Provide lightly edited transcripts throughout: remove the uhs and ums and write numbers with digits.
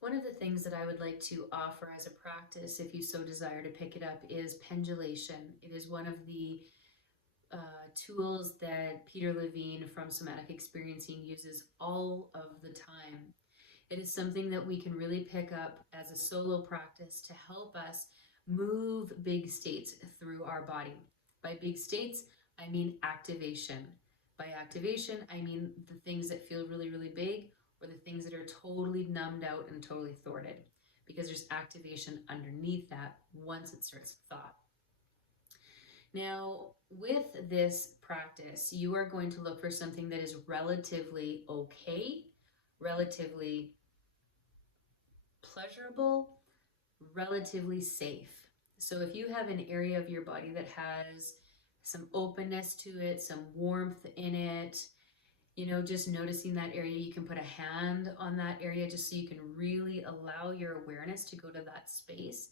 One of the things that I would like to offer as a practice, if you so desire to pick it up, is pendulation. It is one of the tools that Peter Levine from Somatic Experiencing uses all of the time. It is something that we can really pick up as a solo practice to help us move big states through our body. By big states, I mean activation. By activation, I mean the things that feel really, really big or the things that are totally numbed out and totally thwarted, because there's activation underneath that once it starts thought. Now, with this practice, you are going to look for something that is relatively okay, relatively pleasurable, relatively safe. So if you have an area of your body that has some openness to it, some warmth in it, just noticing that area, you can put a hand on that area just so you can really allow your awareness to go to that space.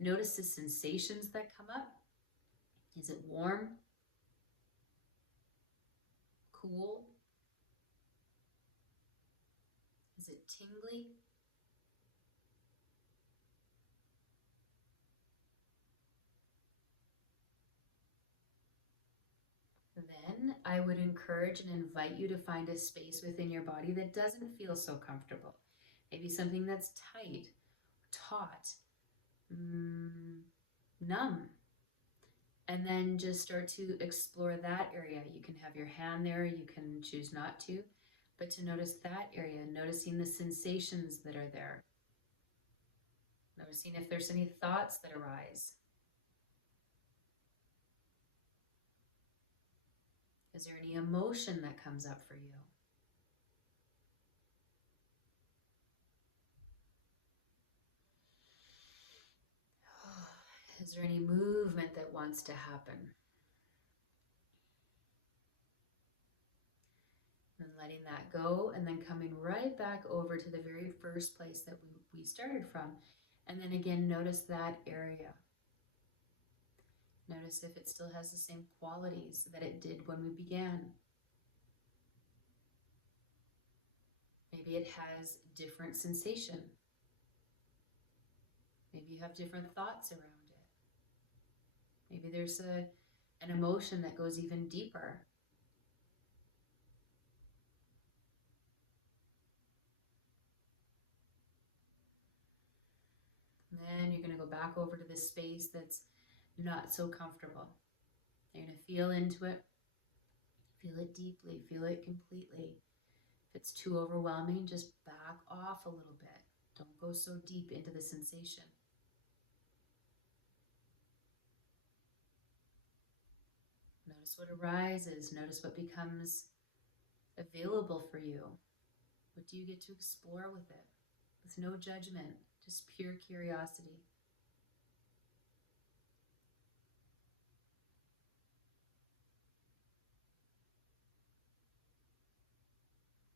Notice the sensations that come up. Is it warm? Cool? Is it tingly? Then I would encourage and invite you to find a space within your body that doesn't feel so comfortable. Maybe something that's tight, taut, numb. And then just start to explore that area. You can have your hand there, you can choose not to, but to notice that area, noticing the sensations that are there, noticing if there's any thoughts that arise. Is there any emotion that comes up for you? Is there any movement that wants to happen? And letting that go, and then coming right back over to the very first place that we started from. And then again, notice that area. Notice if it still has the same qualities that it did when we began. Maybe it has different sensation. Maybe you have different thoughts around it. Maybe there's an emotion that goes even deeper. And then you're going to go back over to this space that's not so comfortable. You're going to feel into it. Feel it deeply. Feel it completely. If it's too overwhelming, just back off a little bit. Don't go so deep into the sensation. Notice what arises. Notice what becomes available for you. What do you get to explore with it? With no judgment, just pure curiosity.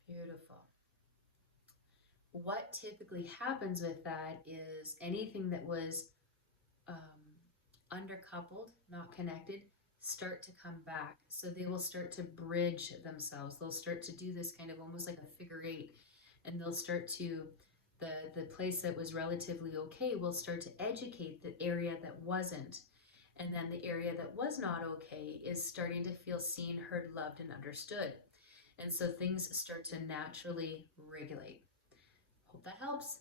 Beautiful. What typically happens with that is anything that was undercoupled, not connected, start to come back. So they will start to bridge themselves. They'll start to do this kind of almost like a figure eight, and they'll start to, the place that was relatively okay will start to educate the area that wasn't. And then the area that was not okay is starting to feel seen, heard, loved, and understood. And so things start to naturally regulate. Hope that helps.